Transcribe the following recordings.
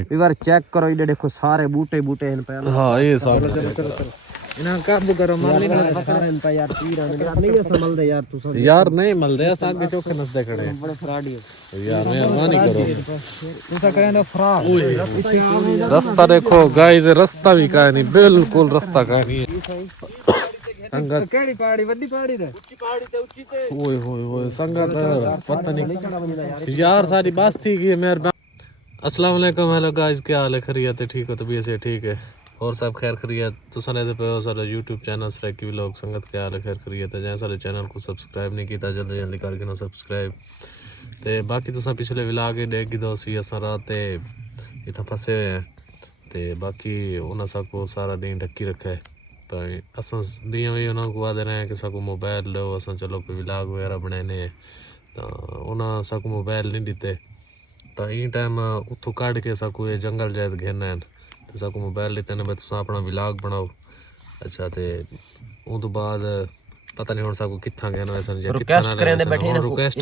इधर चेक करो, ये देखो सारे बूटे बूटे हैं पहले। हाँ ये सारे इन्हें काबू करो, मार लेना सारे इन पे यार। तीर नहीं संभल दे यार तू सब यार नहीं मिल दे आगे चौके नसदे खड़े बड़े फ्रॉडी हो यार, मेहरबानी करो। तू सा कहना फ्रॉड रास्ता देखो गाइस, रास्ता भी का नहीं, बिल्कुल रास्ता का नहीं है। संगत केड़ी पहाड़ी वड्डी पहाड़ी रे ऊंची पहाड़ी ते ऊंची ते ओए होए होए संगत पता नहीं यार सारी बात थी कि मेहरबानी। अस्सलाम वालेकुम, हेलो गाइस, क्या हाल है? खैरियत है? ठीक हो? तबीयत से ठीक है और सब खैर खैरियत? तो सने पे हो सारा यूट्यूब चैनल सरेकी व्लॉग संगत क्या हाल है? खैर खैरियत है? जैसे सारे चैनल को सब्सक्राइब नहीं किया जल्दी जल्दी करके ना सब्सक्राइब। ते बाकी तुसा पिछले व्लॉग देख दो सी असां रात इतना फसे हुए हैं ते बाकी उन्हें सबको सारा दिन ढक्की रखा है। पर असां दियाँ भी उन्होंने को आदे रहे हैं कि सबको मोबाइल लो, असां चलो कोई व्लॉग वगैरह बनाने हैं, तो उन्हें सबको मोबाइल नहीं दिते। तो इन टाइम उतो कढ़ के सबको ये जंगल जाए घेरना है, तो सबको मोबाइल लेते हैं भाई तुम अपना व्लॉग बनाओ। अच्छा तो उस तो बाद पता नहीं हुन सबको कित्थां गए वैसे नहीं रिक्वेस्ट करेंदे बैठे इनको रिक्वेस्ट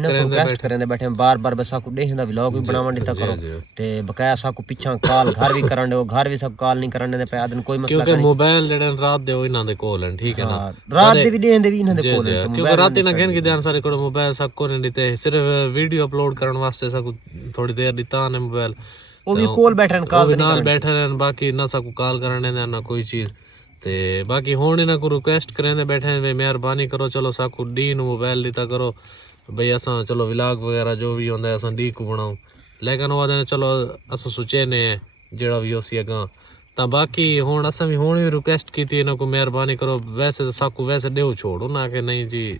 करेंदे बैठे बार बार बस सबको देखदा व्लॉग भी बनावन दिता करो ते बकाया सबको पीछा कॉल घर भी करन दे, घर भी सब कॉल नहीं करन दे पे आदन कोई मसला क्योंकि मोबाइल जेडे रात दे इना दे कोल हैं, ठीक है ना? रात दे भी देंदे भी इना दे कोल हैं क्योंकि रात ना घेन के ध्यान सारे को मोबाइल सबको नहीं देते, सिर्फ वीडियो अपलोड करने वास्ते सबको थोड़ी देर दिता ने मोबाइल, वो भी कोल बैठन कॉल नाल बैठे रहन, बाकी ना सबको कॉल करने दे ना कोई चीज। ते बाकी होने ना को रिक्वेस्ट करें बैठे हैं मेहरबानी करो, चलो साकू डी नु मोबाइल दिता करो भाई असा चलो व्लॉग वगैरह जो भी होंदा है असा डी को बनाओ, लेकिन वो आदे चलो असा सोचे ने जेड़ा भी होसी अगा। ता बाकी हुन असा भी हुन भी रिक्वेस्ट की थी इनको मेहरबानी करो, वैसे तो साकू वैसे देओ छोड़ो ना कि नहीं जी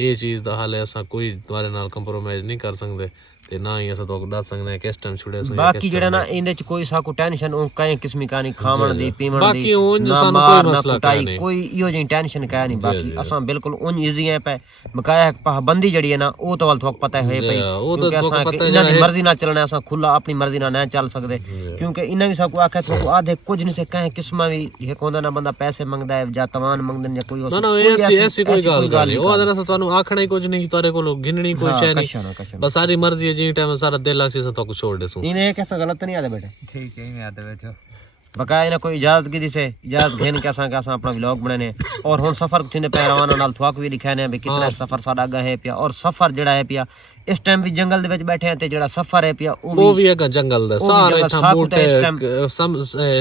ये चीज़ दा हाल है असा कोई तुम्हारे नाल कंप्रोमाइज नहीं कर सकते ते ना ही असा तो दस सकते हैं किस टाइम छुड़े सो। बाकी जेड़ा ना इंदे च कोई साकू टेंशन ओ कई किस्म का नहीं खावण दी पीवण दी बाकी उन ना सानू मार कोई ना मसला कुटाई नहीं, कोई इहो जी टेंशन का नहीं। बाकी असा बिल्कुल उन इजी है पे बकाया पाबंदी जड़ी है ना ओ तो वाल थोक पता है पई क्योंकि असा इना दी मर्जी ना चलना, असा खुला अपनी मर्जी ना ना चल सकदे क्योंकि इना भी सबको आखे थोक आधे कुछ नहीं से कहीं किस्म भी एक होंदा ना बंदा पैसे मंगदा है या तवान मंगदन या कोई ना ऐसी कोई गल नहीं। ओ आदे ना थानू आखना ही कुछ नहीं, तारे को गिननी कोई शय नहीं, बस सारी मर्जी है जी टाइम सारा दिल लाख से तो को छोड़ दे सू। इन्हें कैसा गलत नहीं आदे बेटे, ठीक है नहीं आदे बैठो बकाया इन्हें कोई इजाजत की से इजाजत घेन के असा अपना व्लॉग बनाने और हुन सफर थिंदे पे रवाना नाल थवाक भी दिखाने भी कितना सफर साडा अगा है पिया। और सफर जेड़ा है पिया इस टाइम भी जंगल दे विच बैठे हैं ते जेड़ा सफर है पिया वो भी एक जंगल दा सारे इथां बूटे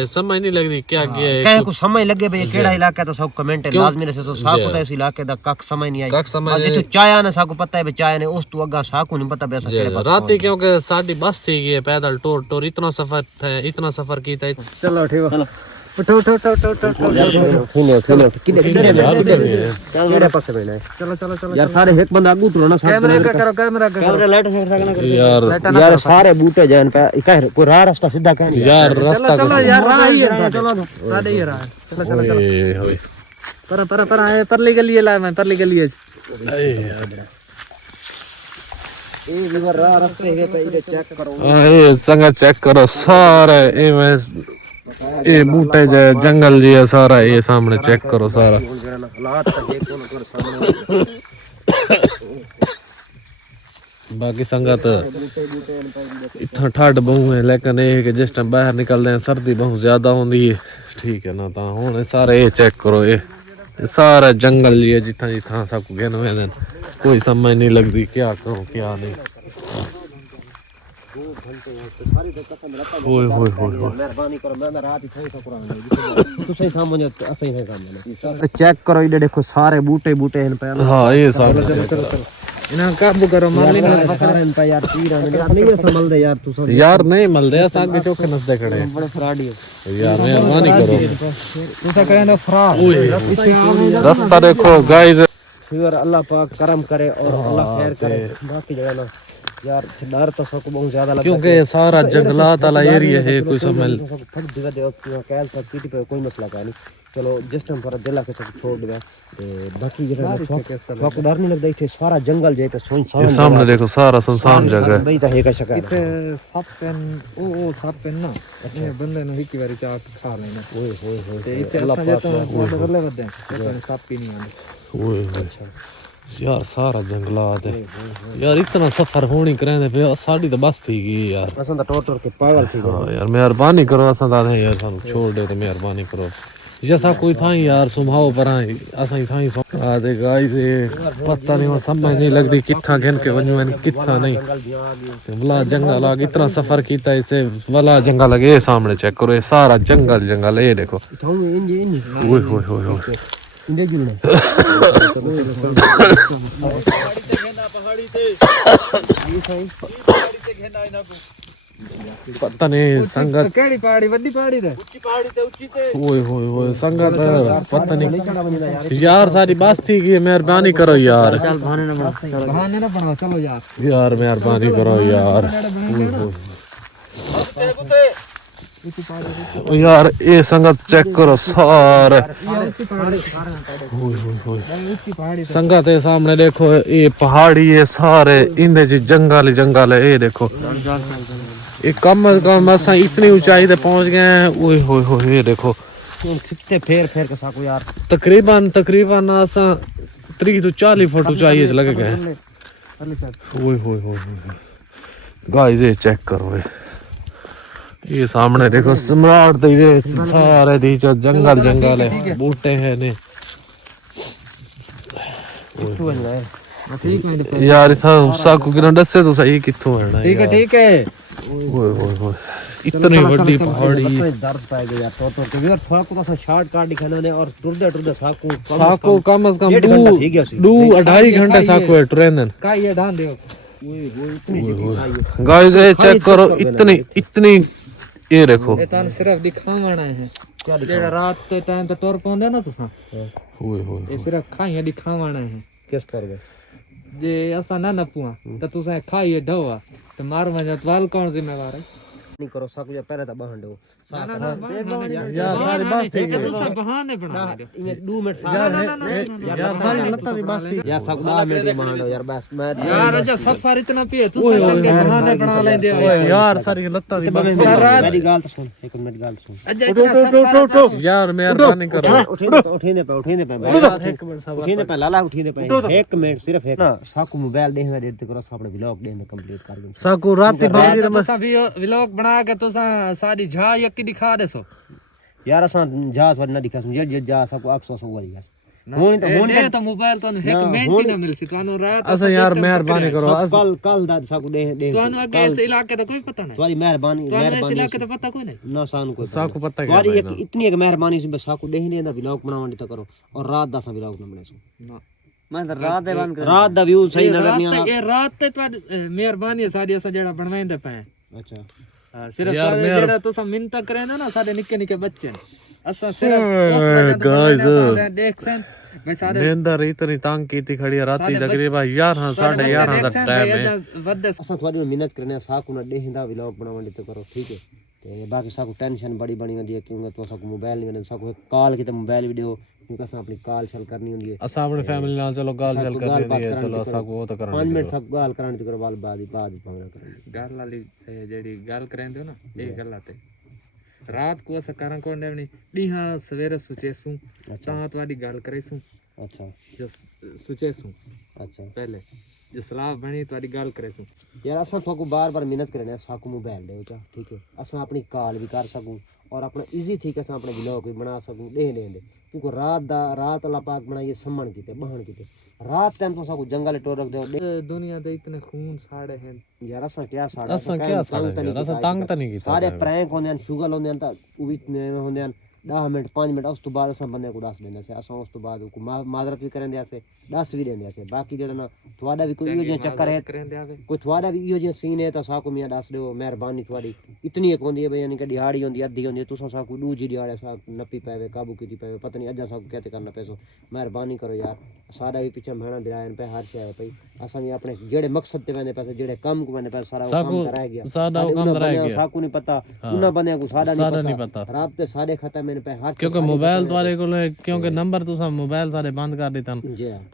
समझ नहीं लगदी क्या कहे को समझ लगे भाई केड़ा इलाका तो सब कमेंट लाजमी रहे सो साकू तो इस इलाके दा कक समझ नहीं आई। जे तू चाया ना साकू पता है चाया ने उस तू अगा साकू नहीं पता बेसा केड़े पास राती क्योंकि साडी बस थी गई पैदल टोर टोर इतना सफर कीता। चलो ठीक है उठो उठो उठो उठो उठो खेलो किने केड़े पासे बैठना है? चलो चलो चलो यार सारे एक बंदा आगू उतरो ना कैमरा का करो कैमरा लाइट यार सारे बूटे जान पे कह कोई रास्ता सीधा कह नहीं यार रास्ता चलो यार राह ही है चलो सादे ही राह चलो चलो चलो पर आए परली गली ला मैं परली गली है ए विवर रास्ते है पे इधर चेक करो ए संग चेक करो सारे ए मैं ये बूटे जंगल जी है सारा ये सामने चेक करो सारा बाकी संगत इतना ठंड बहु है लेकिन ये कि जिस टाइम बाहर निकलते हैं सर्दी बहुत ज्यादा होती है, ठीक है ना? तो हूँ सारे ये चेक करो ये सारा जंगल जी है जिथा जिथा सबको गिन हुए दिन कोई समझ नहीं लगती क्या करूँ क्या नहीं। ओए होए होए मेहरबानी करो मैं रात ही सही कुरान तू सही समझ असही है काम चेक करो ये देखो सारे बूटे बूटे हैं पहले। हां ये सारे इना काबू करो मार लेना सारे इन पे यार तीर नहीं संभल दे यार तू सब यार नहीं मिल दे आगे चौके नसदे खड़े बड़े फ्रॉडी हो यार मेहरबानी करो तू सा कहना फ्रॉड रास्ता देखो गाइस फिर अल्लाह पाक करम करे और अल्लाह खैर करे। बाकी जगह ना यार डर तो सबको बहुत ज्यादा लगता क्योंकि सारा जंगलात वाला एरिया है कोई समझ फट दिवा दे कैल सब पीटी पे कोई मसला का नहीं। चलो जिस टाइम पर दिल के सब छोड़ दिया ते बाकी जगह सबको डर नहीं लगता इथे सारा जंगल जे पे सुनसान सामने देखो सारा सुनसान जगह भाई ता है का शक इथे सब पेन ओ सब पेन ना ये बंदे ने एक बारी चाट खा लेना ओए होए होए ते इथे अल्लाह पाक कर ले बदे सब पी नहीं आंदे ओए अच्छा यार सारा जंगलात है यार, इतना सफर होनी करेंदे पे साडी तो बस थी गई यार, असन तो टोर के पागल थी हाँ यार मेहरबानी करो, असा दादे यार सानू छोड़ दे तो मेहरबानी करो, जैसा कोई था यार सुभाव पर असा ही था आदे गाइस पता नहीं समझ नहीं लगती किथा घन के वजू किथा नहीं, वला जंगल आगे इतना सफर किया इसे, वला जंगल लगे सामने चेक करो, ये सारा जंगल जंगल ये देखो, ओए होए होए होए पता नहीं संगत केड़ी पहाड़ी वड्डी पहाड़ी ते ऊंची पहाड़ी ते ओए होए होए संगत पता नहीं यार सारी बस थी कि मेहरबानी करो यार, चल बहाने ना बनाओ चलो यार मेहरबानी करो यार, यार ये संगत चेक करो सारे, संगत है सामने देखो, ये पहाड़ी है सारे इंदे च जंगल जंगल है, ये देखो ये कम से कम असा इतनी ऊंचाई पे पहुंच गए हैं, ओए होए होए ये देखो कितने फेर फेर के साको यार, तकरीबन असा 30 to 40 फुट ऊंचाई लगे गए, ओए होए होए गाइस ये चेक करो, ये सामने देखो सम्राट दे ये सारे दी जो जंगल जंगल है, बूटे हैं ने यार इतना साकू किना दसे तो सही किथों है, ठीक है ओए ओए ओए इतनी बड़ी पहाड़ी, दर्द पाए गया यार तो के यार थोड़ा को सा शॉर्ट काट दिखाना ने, और टुरदे साको कम से कम 2-2.5 घंटे साको है ट्रेन का, ये ध्यान देओ गाइस ये चेक करो, इतनी ये देखो, ये तान सिर्फ दिखावना है, जेड़ा रात के टाइम तो टोर पौंदे ना तुसा, ओए होए ये सिर्फ खाइए दिखावना है, किस कर गए जे असा ना नपुआ तो तुसा खाइए ढवा तो मार वजह वाल कौन जिम्मेवार है, नहीं करो साको या पहले तो बहन दो यार सारी बस थी ये तुसा बहाने बना दे, इने 2 मिनट यार सारी लत्ता दी बस थी यार साको 10 मिनट बहन दो यार, बस मैं यार अच्छा सफर इतना पिए तुसा के बहाने बना लेंदे हो यार सारी लत्ता दी बस, मेरी गाल तो सुन, एक मिनट गाल सुन, अच्छा इतना सफर यार मेहरबानी करो, उठीने पे लाला उठीने पे 1 मिनट सिर्फ एक ना साको मोबाइल देखना देते करो, अपने व्लॉग देखने कंप्लीट कर दो साकू राती बागी तुसा व्लॉग बना के तुसा सारी झा यकी दिखा देसो यार, असा जा थोड़ी ना दिखा सुन जे जा साको 800 हुआ यार, होनी तो मोबाइल तो एक मिनट ही ना मिल सी तो रात असा यार मेहरबानी करो, कल दाद साको दे तो आगे इस इलाके तो कोई पता नहीं, तुम्हारी मेहरबानी इस इलाके तो पता कोई नहीं ना सानू को साकू पता क्या तुम्हारी एक इतनी एक मेहरबानी से बस साको देहने दा व्लॉग बनावंडी तो करो, और रात दा सा व्लॉग ना बना सो ना मैं तो रात दे बंद कर, रात दा व्यू सही नजर नहीं आ, ये रात ते तुम्हारी मेहरबानी सारी असा जेड़ा बनवाइंदे पे, अच्छा सिर्फ जेड़ा तुसा मिन्नत करेंदे ना सारे निक्के निक्के बच्चे असा सिर्फ देख सन मैं सारे नींदर इतनी तंग की थी खड़ी राती तकरीबन 11:30 दा टाइम है, असा थोड़ी मेहनत करने साको ना देहंदा व्लॉग बनावंडी तो करो, ठीक है ते बाकी साको टेंशन बड़ी बनी होंदी है, क्योंकि तो साको मोबाइल नहीं साको कॉल की तो मोबाइल वीडियो क्योंकि असा अपनी कॉल शल करनी होंदी है, असा अपनी फैमिली नाल चलो गाल चल करनी है, चलो साको वो तो करना 5 मिनट सब गाल कराने तो करो, बाद भावना करनी गल वाली जेडी गल करेंदे हो ना ये गल आते रात को असा करा कोण देवनी डीहा सवेरे सुचेसू ता तुम्हारी गल करेसू, अच्छा जो सुचेसू अच्छा पहले जो सलाह बनी तुम्हारी गल करेसू यार, असा थोको बार मिहनत करने साको मोबाइल दे चा, ठीक है असा अपनी कॉल भी कर सकूं और अपना इजी ठीक है अपने व्लॉग भी बना सकूं दे क्योंकि रात अल्लाह पाक बनाइए सम्मन कीते बहन कीते, रात टाइम तो साको जंगल टोर रख दो दुनिया दे इतने खून साड़े हैं यार, असा क्या साड़ा असा तंग तो नहीं कीता, सारे प्रैंक होंदे शुगल होंदे ता उ भी होंदे 10 मिनट 5 मिनट उस तो बाद असा बंदे को दस देंदे से, असा उस तो बाद को माजरत भी करेंदे आसे दस भी देंदे आसे, बाकी जेड़ा ना थोड़ा भी कोई इहो जे चक्कर है कोई थोड़ा भी इहो जे सीन है तो साको मियां दस दो मेहरबानी थोड़ी इतनी एक होंदी है भाई, यानी कि दिहाड़ी होंदी अद्धी होंदी तुसा साको दूजी दिहाड़ी सा नपी पावे काबू कीती पावे, पता नहीं अजा साको कहते करना पैसो, मेहरबानी करो यार सारा भी पीछे मेहना दिलायन पे हर शय भाई, असा भी अपने जेड़े मकसद ते वेंदे पैसे जेड़े काम को वेंदे पैसे सारा काम कराया गया, सादा काम कराया गया, साको नहीं पता उना बंदे को सादा नहीं पता, रात ते सारे खत्म मैंने पे हाथ, क्योंकि मोबाइल तुम्हारे को क्योंकि नंबर तुसा मोबाइल सारे बंद कर देता,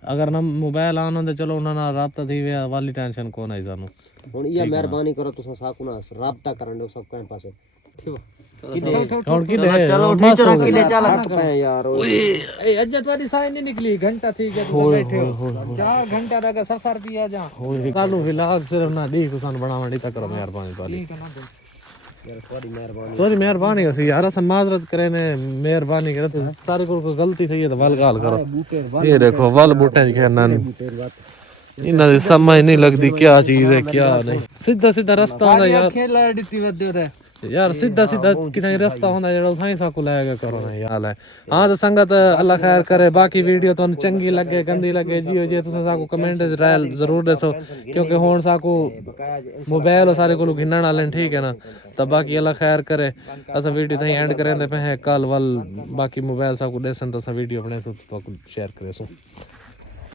अगर ना मोबाइल ऑन होंदे चलो उन्हां नाल राब्ता थी वे वाली टेंशन कोन आई सानू, हुन ये मेहरबानी करो तुसा साको ना राब्ता करन दो सब कहीं पासे, ठीक ਹੁਣ ਕੀ ਦੇ ਚਲੋ ਠੀਕ ਹੈ ਕਿਲੇ ਚੱਲ ਪਏ ਯਾਰ ए अज्जा तुम्हारी साई नहीं निकली घंटा ठीक है तुम बैठे हो 4 घंटा का सफर किया जा ਹੋਏ ਕਾਲੂ ਵਿਲਾਗ ਸਿਰਫ ਨਾ ਡੀ ਕੋ ਸਾਨੂੰ ਬਣਾਉਣ ਦੀ ਕਰੋ ਮਿਹਰਬਾਨੀ ਤੁਹਾਡੀ ਤੁਹਾਡੀ ਮਿਹਰਬਾਨੀ ਅਸੀਂ ਯਾਰ ਅਸਾਂ ਮਾਜ਼ਰਤ ਕਰੇ ਨੇ ਮਿਹਰਬਾਨੀ ਕਰੇ ਤੇ ਸਾਰੇ ਕੋਲ ਕੋਈ ਗਲਤੀ થઈ ਹੈ ਤਾਂ ਵਲ ਗਾਲ ਕਰੋ ਇਹ ਦੇਖੋ ਵਲ ਬੂਟੇ ਦੀ ਖੈਨਾ ਇਹਨਾਂ ਦੀ ਸਮਝ ਨਹੀਂ ਲੱਗਦੀ ਕੀ ਚੀਜ਼ ਹੈ ਕੀ ਨਹੀਂ ਸਿੱਧਾ ਸਿੱਧਾ ਰਸਤਾ ਹੁੰਦਾ ਯਾਰ खेला डिटी वदे रे यार सीधा सीधा कितना रास्ता होता है जेड़ा साकू लाएगा करो ना यार है हाँ तो संगत अल्लाह खैर करे बाकी वीडियो तो चंगी लगे गंदी लगे जियो जे तुम साकू कमेंट राय जरूर दसो क्योंकि हुण साकू मोबाइल सारे को घिनण वाले ठीक है ना तो बाकी अल्लाह खैर करे असा वीडियो तई एंड करेंदे पे कल वल बाकी मोबाइल साकू देसन तो वीडियो अपने तो शेयर करे सो